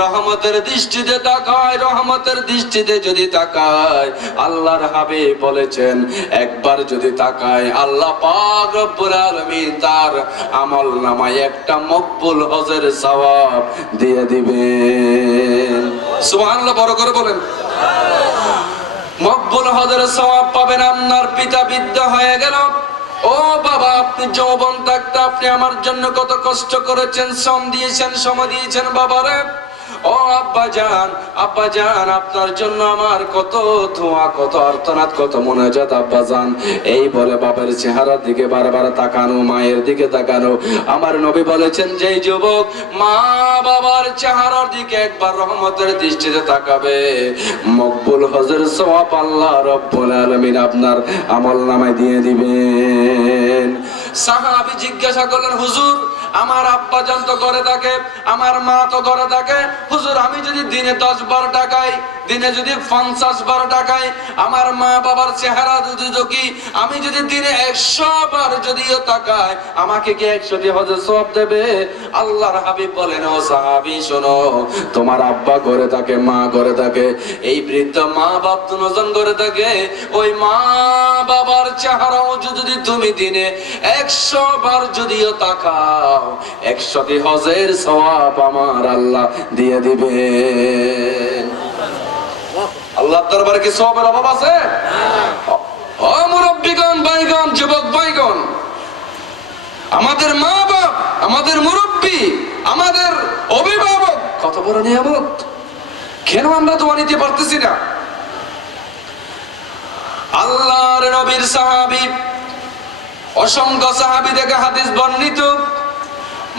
রহমতের দৃষ্টিতে তাকায়, রহমতের দৃষ্টিতে যদি তাকায়, আল্লাহর হাবিব বলেছেন একবার যদি তাকায় আল্লাহ পাক রব্বুল আলামিন তার আমল নামায় একটা মকবুল হজের সওয়াব দিয়ে দিবেন। সুবহানাল্লাহ, বড় করে বলেন। মকবুল হজের সওয়াব পাবেন। আপনার পিতা বৃদ্ধ হয়ে গেল, ও বাবা আপনি যৌবন থাকতে আপনি আমার জন্য কত কষ্ট করেছেন, শ্রম দিয়েছেন, সময় দিয়েছেন বাবারে। ও আব্বা জান, আব্বা জান আপনার জন্য আমার কত ধোয়া, কত আর্তনাদ, কত মোনাজাত আব্বা জান। এই বলে বাবার চেহারার দিকে বারবার তাকানো, মায়ের দিকে তাকানো। আমার নবী বলেছেন যেই যুবক মা বাবার চেহারার দিকে একবার রহমতের দৃষ্টিতে তাকাবে, মকবুল হজের সওয়াব আল্লাহ রব্বুল আলামিন আপনার আমলনামায় দিয়ে দিবেন। সাহাবী জিজ্ঞাসা করলেন, হুজুর আমার আব্বা জান তো ঘরে থাকে, আমার মা তো ঘরে থাকে, হুজুর আমি যদি দিনে 10-12 টাকায়, দিনে যদি 50-12 টাকায় আমার মা বাবার চেহারা যদি দেখি, আমি যদি দিনে 100 বার যদিও তাকাই, আমাকে কি 100টি হজের সওয়াব দেবে? আল্লাহর হাবিব বলেন, ও সাহাবী শোনো, তোমার আব্বা ঘরে থাকে, মা ঘরে থাকে, এই বৃদ্ধ মা বাপ দুজন ঘরে থাকে, ওই মা বাবার চেহারাও যদি তুমি দিনে 100 বার যদিও তাকাও, 100টি হজের সওয়াব আমার আল্লাহ দিয়ে দিবেন। আল্লাহর দরবারে কি সওয়াবের অভাব আছে? ও মুরব্বিগণ, ভাইগণ, যুবক ভাইগণ, আমাদের মা বাপ, আমাদের মুরব্বি, আমাদের অভিভাবক কত বড় নিয়ামত, কেন আমরা দোয়া নিতে পারতেছি না? আল্লাহর নবীর সাহাবী, অসংখ্য সাহাবী থেকে হাদিস বর্ণিত,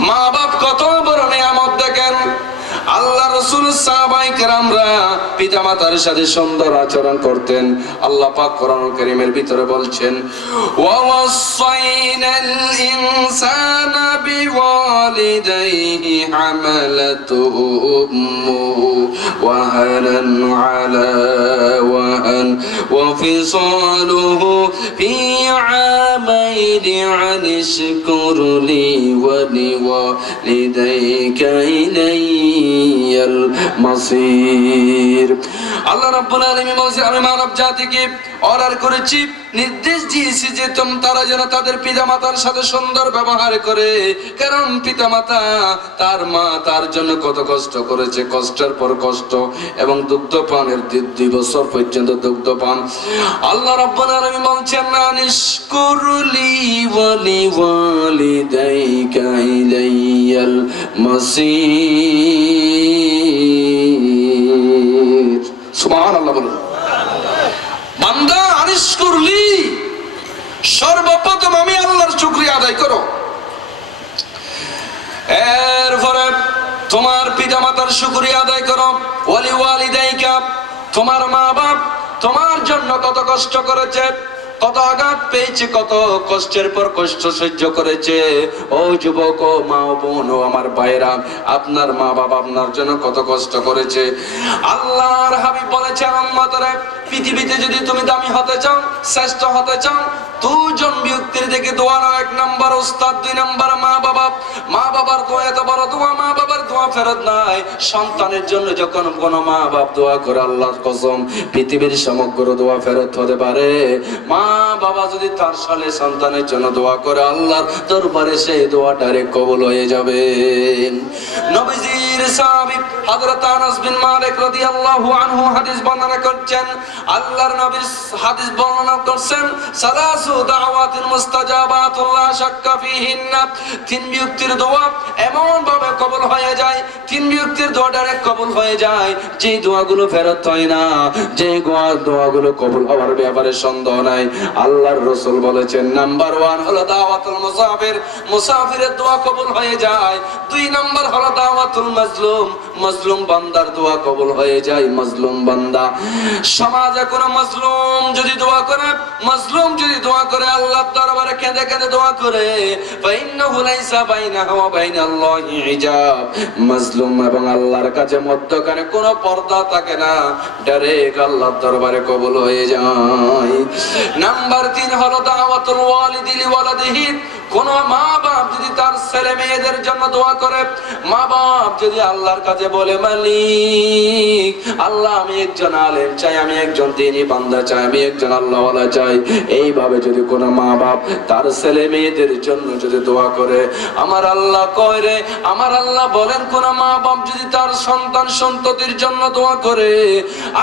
মা বাপ কত বড় নিয়ামত দেখেন। আল্লাহ রাসূল সাহাবায়ে কেরামরা পিতামাতার সাথে সুন্দর আচরণ করতেন। আল্লাহ পাক কোরআনুল কারীমের ভিতরে বলছেন, ওয়া ওয়াসাইনাল ইনসানা বিওয়ালিদাইহি হামালাতুহু উম্মুহু ওয়াহানান আলা ওয়াহান ওয়া ফিসালুহু ফি আমাইনি আনিশকুর লি ওয়া লিওয়ালিদাইকা ইলাইয়াল মাসির। আল্লাহ রাব্বুল আলামিন বলেছেন, আমি মানব জাতিকে অর্ডার করেছি, নির্দেশ দিয়েছি যে তারা যেন তাদের পিতামাতার সাথে সুন্দর ব্যবহার করে, কারণ পিতামাতা তার মা তার জন্য কত কষ্ট করেছে, কষ্টের পর কষ্ট, এবং দুগ্ধপানের 2 বছর পর্যন্ত দুগ্ধপান। আল্লাহ রাব্বুল আলামিন বলছেন, আনিশকুরলি ওয়া লিওয়ালিদাইকা ইলাইয়াল মাসির। সুবহানাল্লাহ বলুন। বান্দা আনিশকুরলি, সর্বপ্রথম আমি আল্লাহর শুকরিয়া আদায় করো, এরপরে তোমার পিতামাতার শুকরিয়া আদায় করো। ওয়ালি ওয়ালিদাইকা, তোমার মা বাপ তোমার জন্য কত কষ্ট করেছে, কত আঘাত পেয়েছে, কত কষ্টের পর কষ্ট সহ্য করেছে। ও যুবক, ও মা, ও বোন, ও আমার ভাইরা, আপনার মা বাবা আপনার জন্য কত কষ্ট করেছে। আল্লাহর হাবিব বলেছেন, উম্মতরে, পৃথিবীতে যদি তুমি দামি হতে চাও, শ্রেষ্ঠ হতে চাও, 2 জন ব্যক্তির থেকে দোয়া নাও। 1 নাম্বার উস্তাদ, 2 নাম্বার মা বাবা। মা বাবার দোয়া এত বড় দোয়া, মা বাবার দোয়া ফেরত নাই। সন্তানের জন্য যখন কোন মা বাপ দোয়া করে, আল্লাহর কসম পৃথিবীর সমগ্র দোয়া ফেরত হতে পারে। মা বাবা যদি তার সালে সন্তানের জন্য দোয়া করে, আল্লাহর দরবারে সেই দোয়া ডাইরেক্ট কবুল হয়ে যাবে। নবীজির সাহাবী হযরত আনাস বিন মালিক রাদিয়াল্লাহু আনহু হাদিস বর্ণনা করছেন, আল্লাহর নবী হাদিস বর্ণনা করছেন, সালাসু দাওয়াতিন মুস্তাজাবাতুন লা শাক্কা ফিহিন্না, 3 ব্যক্তির দোয়া এমন ভাবে কবুল হয়ে যায়, 3 ব্যক্তির দোয়া ডাইরেক্ট কবুল হয়ে যায়, যে দোয়াগুলো ফেরত হয় না, যে দোয়াগুলো কবুল হওয়ার ব্যাপারে সন্দেহ নাই। আল্লাহর রাসূল বলেছেন, নাম্বার 1 হলো দাওয়াতুল মুসাফির, মুসাফিরের দোয়া কবুল হয়ে যায়। 2 নাম্বার হলো দাওয়াতুল মাজলুম, মাজলুম বান্দার দোয়া কবুল হয়ে যায়। মাজলুম বান্দা, সমাজে কোন মাজলুম যদি দোয়া করে, মাজলুম যদি দোয়া করে, আল্লাহর দরবারে কেঁদে কেঁদে দোয়া করে, ফাইন্নাহু লাইসা বাইনাহু ওয়া বাইনাল্লাহি হিজাব, মাজলুম এবং আল্লাহর কাছে মধ্যখানে কোনো পর্দা থাকে না, ডাইরেক্ট আল্লাহর দরবারে কবুল হয়ে যায়। নাম্বার 3 হলো দাওয়াতুল ওয়ালিদি লিওয়ালাদিহি, কোন মা বাপ যদি তার ছেলে মেয়েদের জন্য দোয়া করে, মা বাপ যদি আল্লাহর কাছে বলে, মালিক আল্লাহ আমি একজন আলেম চাই, আমি একজন দ্বীনী বান্দা চাই, আমি একজন আল্লাহওয়ালা চাই, এইভাবে যদি কোন মা বাপ তার ছেলে মেয়েদের জন্য যদি দোয়া করে, আমার আল্লাহ কয় রে, আমার আল্লাহ বলেন কোন মা বাপ যদি তার সন্তান সন্ততির জন্য দোয়া করে,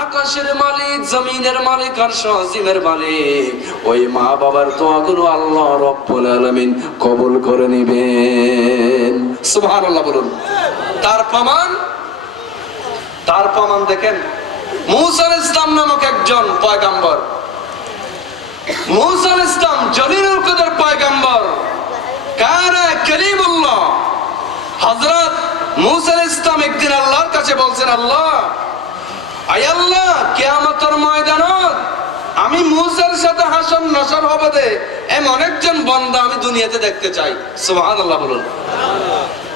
আকাশের মালিক, জমিনের মালিক, আরশ আজিমের মালিক ওই মা বাবার দোয়াগুলো আল্লাহ রব্বুল আলামিন কবুল করে নেবেন। সুবহানাল্লাহ বলুন। তার প্রমাণ দেখেন, মূসা আলাইহিস সালাম নামক একজন পয়গম্বর, মূসা আলাইহিস সালাম জলিলুল কদর পয়গম্বর, কানা কালিমুল্লাহ। হযরত মূসা আলাইহিস সালাম একদিন আল্লাহর কাছে বলছেন, আল্লাহ, আয় আল্লাহ, কিয়ামতের ময়দানত আমি মূসার সাথে হাসর নাসর হবে দে, এমন একজন বান্দা আমি দুনিয়াতে দেখতে চাই। সুবহানাল্লাহ বলুন।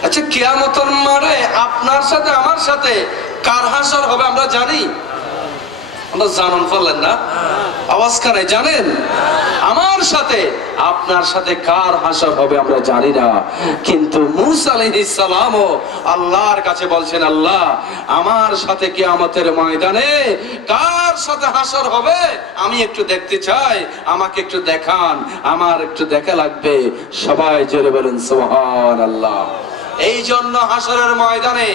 আচ্ছা, কিয়ামতের মাঠে আপনার সাথে আমার সাথে কার হাসর হবে আমরা জানি? আমরা জানুন বললেন না, আওয়াজ করে জানেন? আমার সাথে আপনার সাথে কার হাসর হবে আমরা জানি না, কিন্তু মূসা আলাইহিস সালাম আল্লাহর কাছে বলছেন, আল্লাহ আমার সাথে কিয়ামতের ময়দানে কার সাথে হাসর হবে আমি একটু দেখতে চাই, আমাকে একটু দেখান, আমার একটু দেখা লাগবে। সবাই জোরে বলেন সুবহানাল্লাহ। এই জন্য হাসরের ময়দানে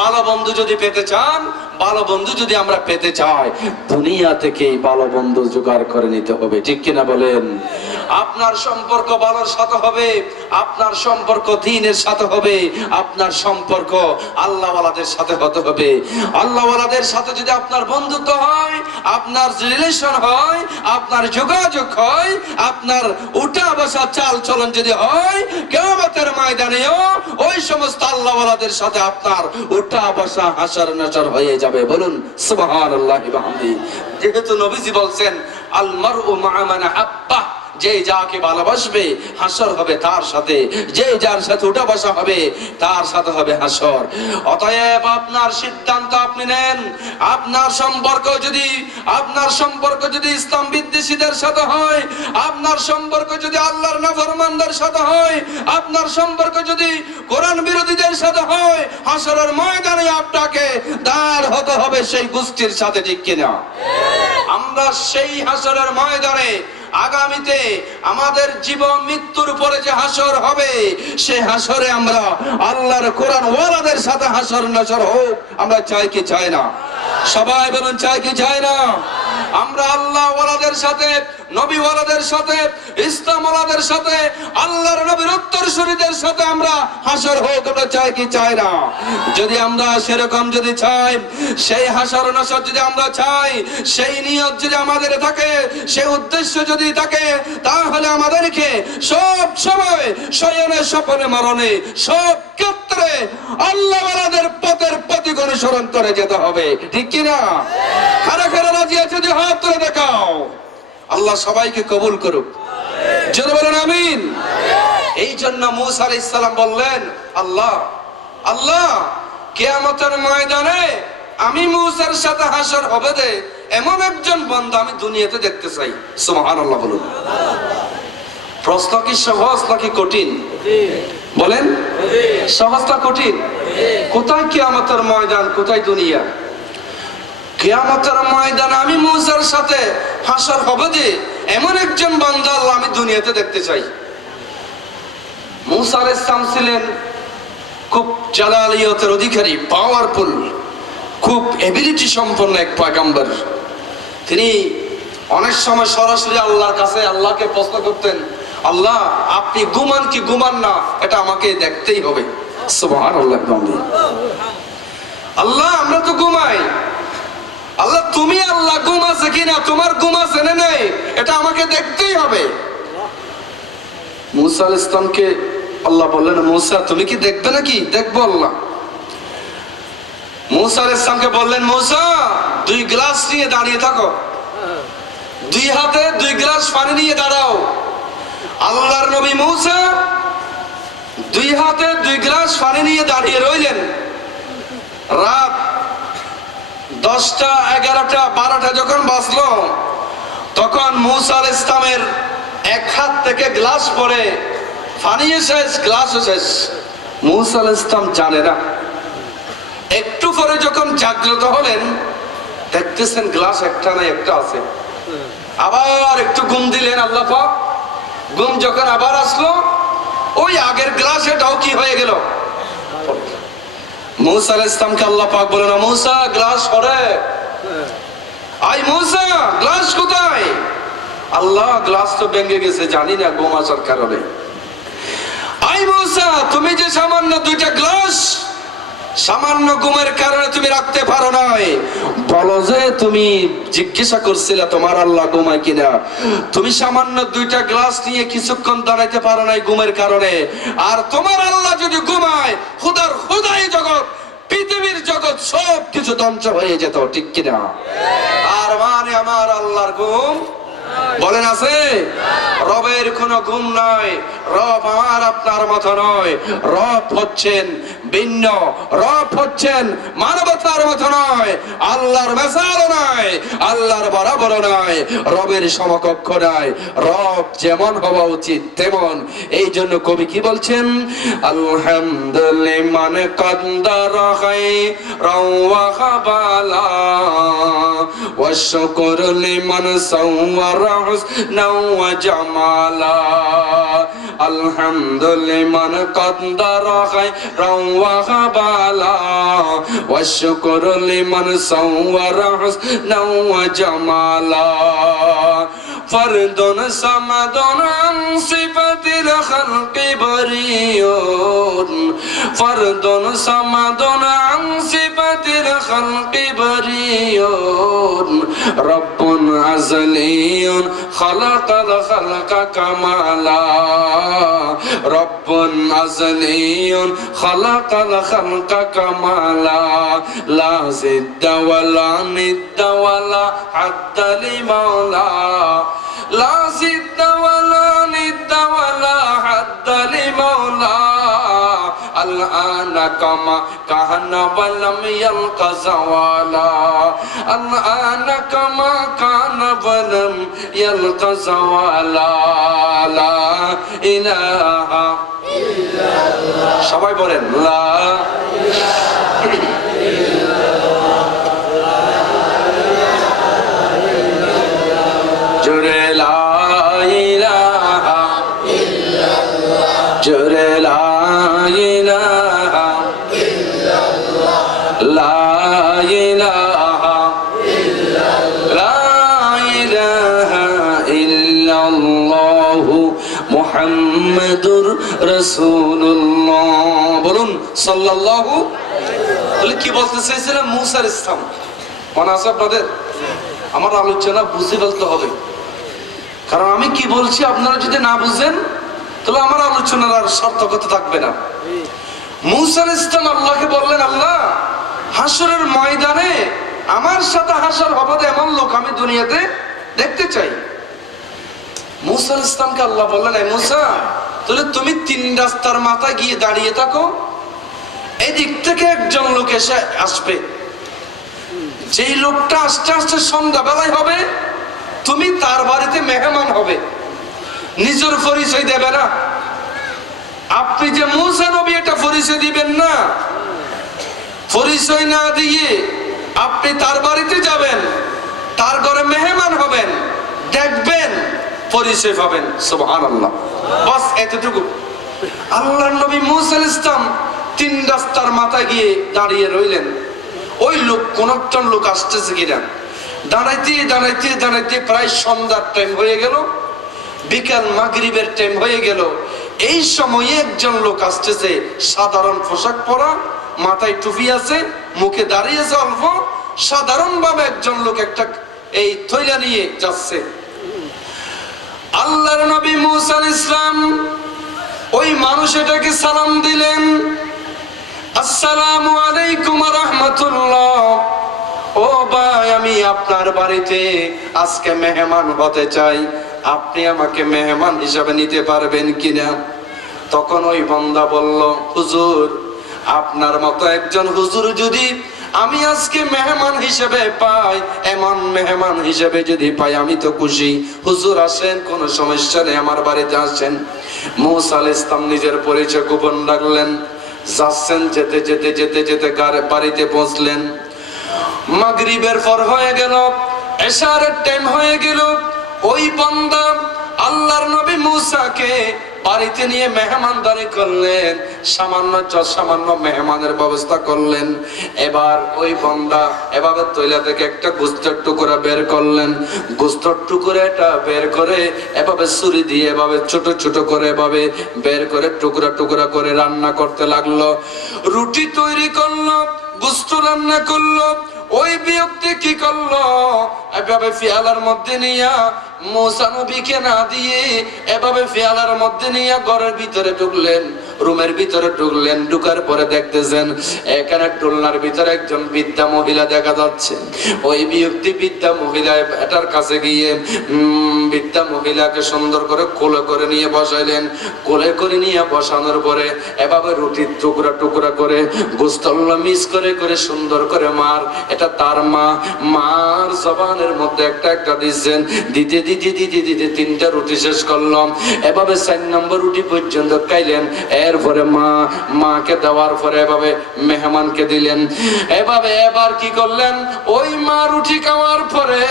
ভালো বন্ধু যদি পেতে চান, ভালো বন্ধু যদি আমরা পেতে চাই, দুনিয়া থেকেই ভালো বন্ধু জোগাড় করে নিতে হবে, ঠিক কিনা বলেন? আপনার সম্পর্ক ভালোর সাথে হবে, আপনার সম্পর্ক দ্বীনের সাথে হবে, আপনার সম্পর্ক আল্লাহওয়ালাদের সাথে হতে হবে। আল্লাহওয়ালাদের সাথে যদি আপনার বন্ধুত্ব হয়, আপনার রিলেশন হয়, আপনার যোগাযোগ হয়, আপনার উঠা বসা চাল চলন যদি হয়, কিয়ামতের ময়দানেও ওই সমস্ত আল্লাহওয়ালাদের সাথে আপনার উঠা বসা হাসর নাসর হয়ে যাবে। বলুন সুবহানাল্লাহি ওয়া বিহামদিহি। যেহেতু নবীজি বলছেন, আল মারউ মা মান আহাব্বা, যে যাকে ভালোবাসবে হাসর হবে তার সাথে, যে যার সাথে উঠা বসা হবে তার সাথে হবে হাসর। অতএব আপনার সিদ্ধান্ত আপনি নেন। আপনার সম্পর্ক যদি ইসলাম বিদ্বেষীদের সাথে হয়, আপনার সম্পর্ক যদি আল্লাহর নাফরমানদের সাথে হয়, আপনার সম্পর্ক যদি কোরআন বিরোধীদের সাথে হয়, হাসরের ময়দানে আপনাকে দাঁড় হতে হবে সেই গোষ্ঠীর সাথে, ঠিক কিনা? আমরা সেই হাসরের ময়দানে আগামীতে আমাদের জীবন মৃত্যুর পরে যে হাসর হবে, সেই হাসরে আমরা আল্লাহর কোরআন ওয়ালাদের সাথে হাসর নাসর হোক, আমরা চাই কি চাই না? সবাই বলুন চাই কি চাই না? আমরা আল্লাহ ওয়ালাদের সাথে, নবী ওয়ালাদের সাথে, ইসলাম ওয়ালাদের সাথে, আল্লাহর নবীর উত্তরসূরিদের সাথে আমরা হাসর হোক, আমরা চাই কি চাই না? যদি আমরা সেরকম যদি চাই, সেই হাসর নাসর যদি আমরা চাই, সেই নিয়ত যদি আমাদের থাকে, সেই উদ্দেশ্য যদি থাকে, তাহলে আমাদেরকে সব সময় শয়নে স্বপনে মরণে সব ক্ষেত্রে আল্লাহ ওয়ালাদের পথের প্রতি অনুসরণ করে যেতে হবে, ঠিক কিনা? কারা কারা রাজি আছে যে হাত তুলে দেখাও। আল্লাহ সবাইকে কবুল করুক, জোরে বলেন আমিন। এই জন্য মূসা আলাইহিস সালাম বললেন, আল্লাহ কিয়ামতের ময়দানে আমি মূসার সাথে হাসর হবে দে, এমন একজন বান্দা আমি দুনিয়াতে দেখতে চাই। সুবহানাল্লাহ বলুন। প্রশ্ন কি সহজ নাকি কঠিন? বলেন, সহজ না কঠিন? কোথায় কিয়ামতের ময়দান, কোথায় দুনিয়া? কিয়ামতের ময়দানে আমি মূসার সাথে হাসর হবে যে এমন একজন বান্দা আল্লাহ আমি দুনিয়াতে দেখতে চাই। মূসা আলাইহিস সালাম ছিলেন খুব জালালিয়তের অধিকারী, পাওয়ারফুল, খুব এবিলিটি সম্পন্ন এক পয়গম্বর। তিনি অনেক সময় সরাসরি আল্লাহর কাছে আল্লাহকে প্রশ্ন করতেন, আল্লাহ আপনি ঘুমান কি ঘুমান না, এটা আমাকে দেখতেই হবে। সুবহানাল্লাহ। আল্লাহ আমরা তো ঘুমাই, আল্লাহ তুমি আল্লাহ ঘুম আছে কিনা, তোমার ঘুম আছে না নাই, এটা আমাকে দেখতেই হবে। মূসা আলাইহিস সালামকে আল্লাহ বললেন, মূসা তুমি কি দেখবে নাকি? দেখবো আল্লাহ। মূসা আলাইহিস সালামকে বললেন, মূসা 2 গ্লাস নিয়ে দাঁড়িয়ে থাকো, 2 হাতে 2 গ্লাস পানি নিয়ে দাঁড়াও। আল্লাহর নবী মূসা 2 হাতে 2 গ্লাস পানি নিয়ে দাঁড়িয়ে রইলেন। রাত 10টা 11টা 12টা যখন বাজলো, তখন মূসা আলাইহিস সালামের এক হাত থেকে গ্লাস পড়ে পানিও শেষ, গ্লাসও শেষ। মুসা আলাইহিস সালাম জানে না। একটু পরে যখন জাগ্রত হলেন, দেখতেছেন গ্লাস একটা না একটা আছে। আবার একটু ঘুম দিলেন আল্লাহ পাক। ঘুম যখন আবার আসলো, ওই আগের গ্লাস এটাও কি হয়ে গেল। মুসা আলাইহিস সালামকে আল্লাহ পাক বলেন, মুসা গ্লাস পড়ে আই, মুসা গ্লাস কোথায়? আল্লাহ গ্লাস তো ভেঙে গেছে, জানি না ঘুম আসার কারণে। আই মুসা, তুমি যে সামান্য দুইটা গ্লাস সামান্য ঘুমের কারণে তুমি রাখতে পারো নাই, বলো যে তুমি জিজ্ঞাসা করছিলে তোমার আল্লাহ ঘুমায় কিনা, তুমি সামান্য দুইটা গ্লাস নিয়ে কিছুক্ষণ দাঁড়াইতে পারো নাই ঘুমের কারণে, আর তোমার আল্লাহ যদি ঘুমায়, খুদার খুদাই জগৎ, পৃথিবীর জগৎ সব কিছু ধ্বংস হয়ে যেত, ঠিক কিনা? আর মানে আমার আল্লাহর ঘুম বলেন আছে? রবের কোনো ঘুম নয়। রব আমার আপনার মতো নয়। রব হচ্ছেন ভিন্ন, রব হচ্ছেন মানবতার মতো নয়, আল্লাহর মেসালও নয়, আল্লাহর বরাবর নয়, রবের সমকক্ষ নয়। রব যেমন হওয়া উচিত তেমন। এই জন্য কবি কি বলছেন? আলহামদুলিল্লাহ কদ্দার খায়রাও ওয়া খাবালা ওয়া শুকরু লিমান সাওয়ারা হুসনাও ওয়া জামালা। আলহামদুলিল্লাহ কদ্দার খায়রাও ওয়া খাবালা ওয়া শুকরু লিমান সাওয়ারা হুসনাও ওয়া জামালা। ফরদুন সামাদুন আন সিফাতিল খালকি বারিয়ুন, ফরদুন সামাদুন আন সিফাতিল খালকি বারিয়ুন, রব্বুন আযলিয়ুন খালাকাল খালকা কামালা, রব্বুন আযলিয়ুন খালাকাল খালকা কামালা, লা জিদ্দা ওয়ালা নিদ্দা ওয়ালা হাদ্দা লিমাওলা, লা জিদ্দা ওয়ালা নিদ্দা ওয়ালা হাদ্দা লিমাওলা। আল-আনা কামা কাহানা ওয়ালাম ইয়ালকা যাওয়ালা, আল-আনা কামা কানা ওয়ালাম ইয়ালকা যাওয়ালা। লা ইলাহা ইল্লাল্লাহ, সবাই বলেন লা জোরে লা ইলাহা ইল্লাল্লাহ, জোরে লা ইলাহা ইল্লাল্লাহ, লা ইলাহা ইল্লাল্লাহ, লা ইলাহা ইল্লাল্লাহ মুহাম্মাদুর রাসূলুল্লাহ। বলুন সাল্লাল্লাহু। তাহলে কি বলতে চাইছিলাম? মুসা আলাইহিস সালাম। মনে আছে আপনাদের? আমার আলোচনা বুঝে ফেলতে হবে, কারণ আমি কি বলছি আপনারা যদি না বুঝেন তাহলে আমার আলোচনার আর সার্থকতা থাকবে না। মুসা আলাইহিস সালাম আল্লাহকে বললেন, আল্লাহ হাসরের ময়দানে আমার সাথে হাসর হবে এমন লোক আমি দুনিয়াতে দেখতে চাই। মুসা আলাইহিস সালামকে আল্লাহ বললেন, এই মুসা, তাহলে তুমি তিন রাস্তার মাথায় গিয়ে দাঁড়িয়ে থাকো, এই দিক থেকে একজন লোক এসে আসবে, যেই লোকটা আস্তে আস্তে সন্ধ্যা বেলায় হবে, তুমি তার বাড়িতে মেহমান হবে, নিজের পরিচয় দেবে না। আপনি যে মুসা নবী এটা পরিচয় দিবেন না, পরিচয় না দিয়ে আপনি তার বাড়িতে যাবেন, তার ঘরে মেহমান হবেন, দেখবেন, পরিচয় পাবেন। সুবহানাল্লাহ। বাস এতটুকু। আল্লাহর নবী মুসা আলাইহিস সালাম তিন রাস্তার মাথায় গিয়ে দাঁড়িয়ে রইলেন। ওই লোক কোন একটা লোক আসতেছে কিনা, দাঁড়াইতে দাঁড়াইতে দাঁড়াইতে প্রায় সন্ধ্যার টাইম হয়ে গেল, বিকাল মাগরিবের টাইম হয়ে গেল। এই সময়ে একজন লোক আসতেছে, সাধারণ পোশাক পরা, মাথায় টুপি আছে, মুখে দাঁড়িয়ে আছে অল্প, সাধারণ ভাবে একজন লোক একটা এই থৈলা নিয়ে যাচ্ছে। আল্লাহর নবী মুসা আলাইহিস সালাম ওই মানুষটাকে সালাম দিলেন, আসসালামু আলাইকুম ওয়া রাহমাতুল্লাহ। ও ভাই, আমি আপনার বাড়িতে আজকে মেহমান হতে চাই, আপনি আমাকে মেহমান হিসাবে নিতে পারবেন কিনা? তখন ওই বান্দা বলল, হুজুর, আপনার মতো একজন হুজুর যদি আমি আজকে মেহমান হিসেবে পাই, এমন মেহমান হিসেবে যদি পাই আমি তো খুশি। হুজুর আসেন, কোনো সমস্যা নেই, আমার বাড়িতে আসেন। মূসা আলাইহিস সালাম নিজের পরিচয় গোপন রাখলেন। যাচ্ছেন, যেতে যেতে যেতে যেতে বাড়িতে পৌঁছলেন। মাগরিবের পর হয়ে গেল, এশারের টাইম হয়ে গেল। ওই বান্দা আল্লাহর নবী মূসাকে বাড়িতে নিয়ে মেহমানদারি করলেন, সামান্য মেহমানের ব্যবস্থা করলেন। এবার ওই বান্দা এভাবে তৈলা থেকে একটা গোস্তের টুকরা বের করলেন। গোস্তের টুকরাটা বের করে এভাবে ছুরি দিয়ে এভাবে ছোট ছোট করে এভাবে বের করে টুকরা টুকরা করে রান্না করতে লাগলো। রুটি তৈরি করলো, গোস্ত রান্না করলো। ওই ব্যক্তি কি করলো, এভাবে ফিয়ালার মধ্যে নিয়া মূসা নবীকে না দিয়ে এভাবে ফিয়ালার মধ্যে নিয়ে ঘরের ভিতরে ঢুকলেন, রুমের ভিতরে ঢুকলেন। ঢুকার পরে দেখতেছেন এখানে দোলনার ভিতরে একজন বৃদ্ধা মহিলা দেখা যাচ্ছে। ওই ব্যক্তি বৃদ্ধা মহিলা এটার কাছে গিয়ে বৃদ্ধা মহিলাকে সুন্দর করে কোলে করে নিয়ে বসাইলেন। কোলে করে নিয়ে বসানোর পরে এভাবে রুটির টুকরা টুকরা করে গোস্তল্লা মিস করে করে সুন্দর করে মার, এটা তার মা, মার জবানের মধ্যে একটা একটা দিচ্ছেন। দিতে দিতে দিতে দিতে তিনটা রুটি শেষ করলাম। এভাবে 4 নম্বর রুটি পর্যন্ত খাইলেন। এরপরে মাকে দেওয়ার পরে এভাবে মেহমানকে দিলেন। এভাবে এবার কি করলেন, ওই মা রুটি খাওয়ার পরে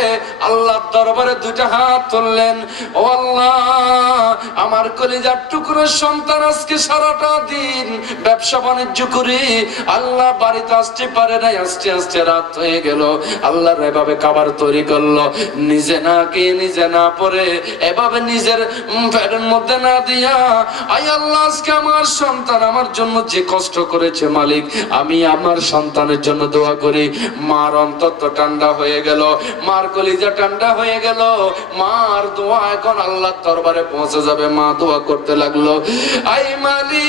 আল্লাহর দরবারে দুইটা হাত তুললেন। ও আল্লাহ, আমার কলিজার টুকরো সন্তান আজকে সারাটা দিন ব্যবসা বাণিজ্য করি, আল্লাহ বাড়িতে আসতে পারে নাই, আস্তে আস্তে রাত হয়ে গেল। আল্লাহ এভাবে খাবার তৈরি করলো, নিজে না খেয়ে নিজে না পরে এভাবে নিজের পেটের মধ্যে না দিয়া, আই আল্লাহ আজকে আমার সন্তান আমার জন্য যে কষ্ট করেছে মালিক, আমি আমার সন্তানের জন্য দোয়া করি। মার অন্তর ঠান্ডা হয়ে গেল, মার কলিজা ঠান্ডা হয়ে গেল। মার দোয়া এখন আল্লাহর দরবারে পৌঁছে যাবে। মা দোয়া করতে লাগলো, আই মালিক,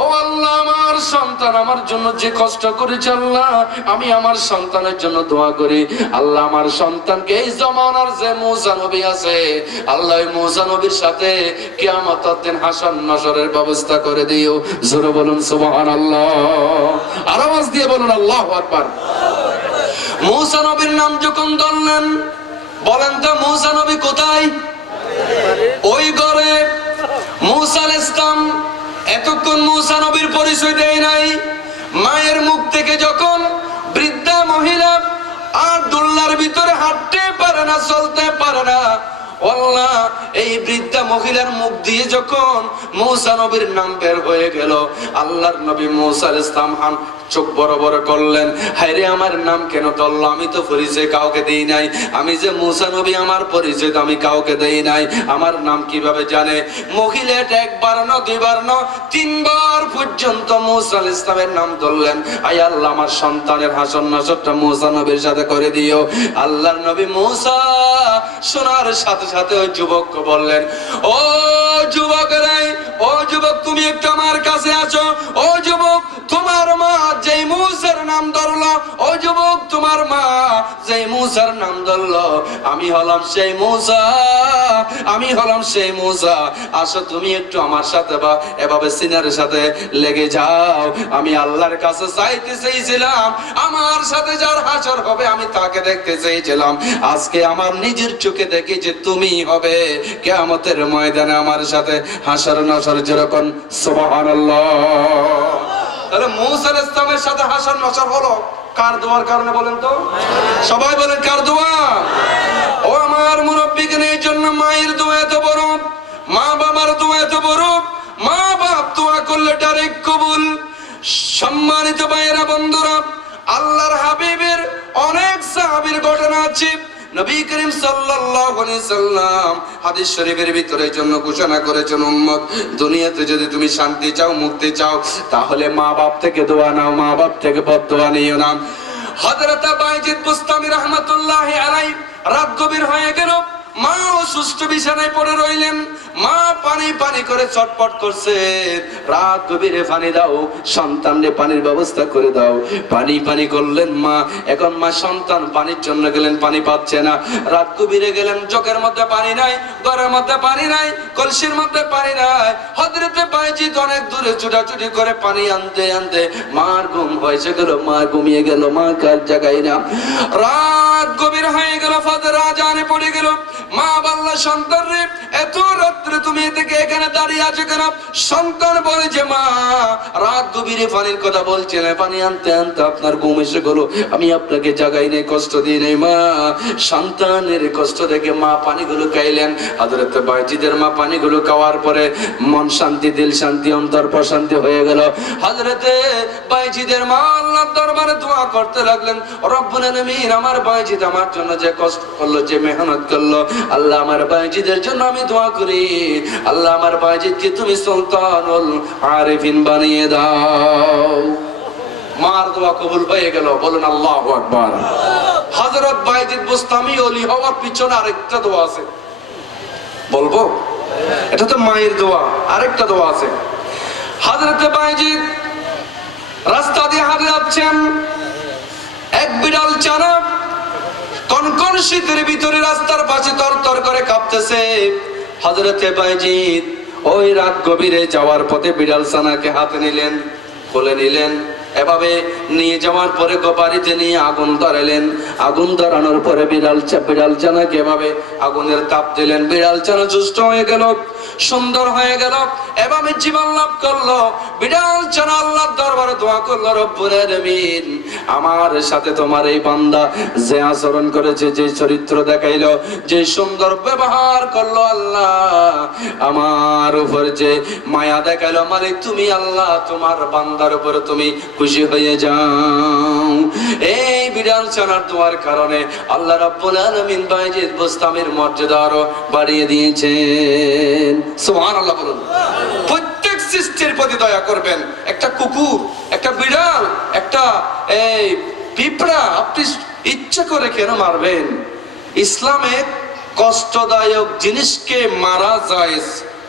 ও আল্লাহ, আমার সন্তান আমার জন্য যে কষ্ট করেছে, আল্লাহ আমি আমার সন্তানের জন্য দোয়া করি। আল্লাহ আমার সন্তানকে এই জমানার যে মূসা নবী আছে, আল্লাহ ওই মূসা নবীর সাথে কিয়ামতের দিন হাসর নাসরের ব্যবস্থা করে দিও। জোরে বলুন সুবহানাল্লাহ, আর আওয়াজ দিয়ে বলুন আল্লাহু আকবার। মূসা নবীর নাম যখন ধরলেন, বলেন তো মূসা নবী কোথায়? ওই ঘরে। মূসা আলাইহিস সালাম এতক্ষণ মূসা নবীর পরিচয় দেয় নাই। মায়ের মুখ থেকে যখন বৃদ্ধা মহিলা আর দোলনার ভিতরে হাঁটতে পারে না, চলতে পারে না, আল্লাহ এই বৃদ্ধা মহিলার মুখ দিয়ে যখন মূসা নবীর নাম বের হয়ে গেল, আল্লাহর নবী মূসা আলাইহিস সালাম চোখ বড় বড় করলেন। হায়রে, আমার নাম কেন ধরলো? আমি তো পরিচয় কাউকে দেই নাই। আমি যে মূসা নবী, আমার পরিচয় তো আমি কাউকে দেই নাই। আমার নাম কিভাবে জানে? মহিলাটা একবার না, দুইবার না, 3 বার পর্যন্ত মূসা আলাইহিস সালামের নাম ধরলেন। আয় আল্লাহ, আমার সন্তানের হাসর নাসরটা মূসা নবীর সাথে করে দিও। আল্লাহর নবী মূসা শোনার সাথে সাথে ওই যুবককে বললেন, ও যুবকরাই, ও যুবক, তুমি একটু আমার কাছে আছো। ও যুবক, তোমার মা যেই মূসার নাম ধরলো, ও যুবক, তোমার মা যেই মূসার নাম ধরলো, আমি হলাম সেই মূসা, আমি হলাম সেই মূসা। আসো তুমি একটু আমার সাথে বা এভাবে সিনারের সাথে লেগে যাও। আমি আল্লাহর কাছে চাইতে চেয়েছিলাম, আমার সাথে যার হাসর হবে আমি তাকে দেখতে চেয়েছিলাম। আজকে আমার নিজের চোখে দেখি যে তুমি হবে কিয়ামতের ময়দানে আমার সাথে হাসর নাসর। যেরকম সুবহানাল্লাহ। তাহলে মূসা আলাইহিস সালামের সাথে হাসর নাসর হলো কার দোয়ার কারণে? বলেন তো সবাই, বলেন কার দোয়া? ও আমার মুরব্বিগণ, এই জন্য মায়ের দোয়া এত বড়, মা বাবার দোয়া এত বড়। মা বাপ দোয়া করলে ডাইরেক্ট কবুল। সম্মানিত ভাইয়েরা, বন্ধুরা, আল্লাহর হাবিবের অনেক সাহাবীর ঘটনা আছে। নবী করিম সাল্লাল্লাহু আলাইহি সাল্লাম হাদিস শরীফের ভিতরে জন্য ঘোষণা করেছেন, উম্মত, দুনিয়াতে যদি তুমি শান্তি চাও, মুক্তি চাও, তাহলে মা বাপ থেকে দোয়া নাও, মা বাপ থেকে বদদোয়া নিও না। হযরত বাইজিদ বুস্তামি রাহমাতুল্লাহি আলাইহি রাত গভীর হয়ে গেল। মা অসুস্থ বিছানায় পড়ে রইলেন। মা পানি পানি করে চটপট করছে, রাত গভীরে পানি দাও, সন্তানরে পানির ব্যবস্থা করে দাও। পানি পানি করলেন মা। এখন মা সন্তান পানির জন্য গেলেন, পানি পাচ্ছে না। রাত গভীরে গেলেন, চোখের মধ্যে পানি নাই, ঘরের মধ্যে পানি নাই, কলসির মধ্যে পানি নাই। হযরতে বাইজিদ অনেক দূরে ছুটাছুটি করে পানি আনতে আনতে মার ঘুম হয়েছে গেল, মা ঘুমিয়ে গেল, মা কার জায়গায় না। রাত গভীর হয়ে গেল, ফজর আজানে পড়ে গেল। মা বলল, সন্তান রে, এত রাত্রে তুমি থেকে এখানে দাঁড়িয়ে আছো কেন? সন্তান বলে যে মা, রাত গভীরে পানির কথা বলছেন, পানি আনতে আনতে আপনার ঘুম এসে গেল, আমি আপনাকে জাগাই নেই, কষ্ট দিই নেই মা। সন্তানের কষ্ট দেখে মা পানিগুলো খাইলেন। হযরত বাইজিদের মা পানিগুলো খাওয়ার পরে মন শান্তি, দিল শান্তি, অন্তর প্রশান্তি হয়ে গেল। হযরতে বাইজিদের মা আল্লাহর দরবারে দোয়া করতে লাগলেন, রব্বুল আলামিন, আমার বাইজিদ আমার জন্য যে কষ্ট করলো, যে মেহনত করলো, আল্লাহ আমার বাইজিদের জন্য আমি দোয়া করি, আল্লাহ আমার বাইজিদকে তুমি সুলতানুল আরিফিন বানিয়ে দাও। মার দোয়া কবুল হয়ে গেল, বলুন আল্লাহু আকবার। হযরত বাইজিদ বুস্তামি ওলি হওয়ার পিছনে আরেকটা দোয়া আছে, বলবো? এটা তো মায়ের দোয়া, আরেকটা দোয়া আছে। হযরত বাইজিদ রাস্তা দিয়ে হাঁটে যাচ্ছেন, এক বিড়াল ছানা কনকন শীতের ভিতরে রাস্তার পাশে তরতর করে কাঁপতেছে। হযরতে বাইজিদ ওই রাত গভীরে যাওয়ার পথে বিড়াল ছানাকে হাতে নিলেন, কোলে নিলেন। এভাবে নিয়ে যাওয়ার পরে বাড়িতে নিয়ে আগুন ধরালেন। আগুন ধরানোর পরে বিড়াল ছানাকে এভাবে আগুনের তাপ দিলেন। বিড়াল ছানা সুস্থ হয়ে গেল, সুন্দর হয়ে গেল, এভাবে জীবন লাভ করলো। বিড়াল ছানা আল্লাহর দরবারে দোয়া করলো, রব্বুল আলামিন, আমার সাথে তোমার এই বান্দা যে আচরণ করেছে, যে চরিত্র দেখাইলো, যে সুন্দর ব্যবহার করলো, আল্লাহ আমার উপর যে মায়া দেখাইলো, মালিক তুমি আল্লাহ তোমার বান্দার উপরে তুমি খুশি হয়ে যাও। এই বিড়াল ছানার দোয়ার কারণে আল্লাহ রাব্বুল আলামিন বাইজিদ বুস্তামির মর্যাদা আরো বাড়িয়ে দিয়েছেন। সুবহানাল্লাহ বলুন। প্রত্যেক সৃষ্টির প্রতি দয়া করবেন। একটা কুকুর, একটা বিড়াল, একটা এই পিঁপড়া আপনি ইচ্ছা করে কেন মারবেন? ইসলামে কষ্টদায়ক জিনিসকে মারা যায়,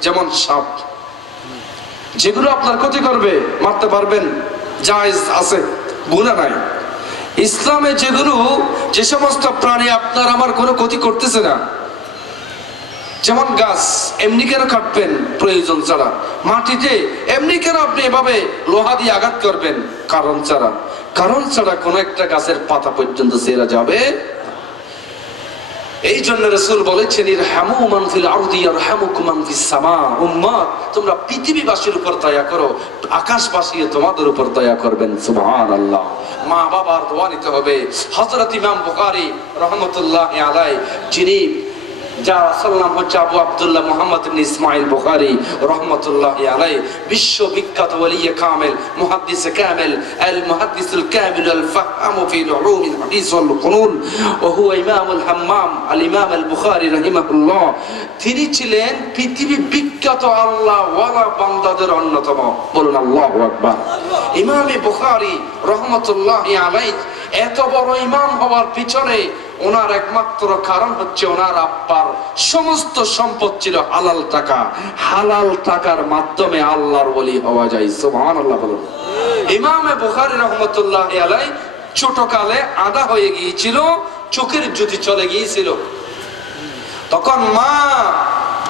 যেমন সাপ, যেগুলো আপনার ক্ষতি করবে মারতে পারবেন, জায়েজ আছে, গুনাহ নাই। ইসলামে যেগুলো, যে সমস্ত প্রাণী আপনার আমার কোনো ক্ষতি করতেছে না, যেমন গাছ, এমনি কেন কাটবেন প্রয়োজন ছাড়া? মাটিতে এমনি কেন আপনি এভাবে লোহা দিয়ে আঘাত করবেন কারণ ছাড়া? কারণ ছাড়া কোন একটা গাছের পাতা পর্যন্ত ছেঁড়া যাবে। এই জন্য রাসূল বলেছেন, ইরহামু মান ফিল আরদি ইয়ারহামুকুম মান ফিস সামা। উম্মত, তোমরা পৃথিবীবাসীর উপর দয়া করো, আকাশবাসী তোমাদের উপর দয়া করবেন। সুবহানাল্লাহ। মা বাবার দোয়া নিতে হবে। হযরত ইমাম বুখারী রাহমাতুল্লাহি আলাইহি, যিনি যার আসল নাম হচ্ছে আবু আব্দুল্লাহ মুহাম্মদ ইবনে ইসমাঈল বুখারী রাহমাতুল্লাহি আলাইহি, বিশ্ববিখ্যাত ওলি কামিল, মুহাদ্দিস কামিল, আল মুহাদ্দিসুল কামিল আল ফাহম ফি উলুমিল হাদিস ওয়াল ফুনুন, ওয়া হুয়া ইমামুল হাম্মাম আল ইমাম আল বুখারী রাহিমাহুল্লাহ। তিনি ছিলেন পৃথিবী বিখ্যাত আল্লাহ ওয়ালা বান্দাদের অন্যতম, বলুন আল্লাহু আকবার। ইমাম বুখারী রাহমাতুল্লাহি আলাইহি এত বড় ইমাম হওয়ার পিছনে ওনার একমাত্র কারণ হচ্ছে ওনার আব্বার সমস্ত সম্পদ ছিল হালাল টাকা। হালাল টাকার মাধ্যমে আল্লাহর ওলি হওয়া যায়। সুবহানাল্লাহ বলুন। ইমাম বুখারী রাহমাতুল্লাহি আলাইহি ছোটকালে আধা হয়ে গিয়েছিল, চোখের জ্যোতি চলে গিয়েছিল। তখন মা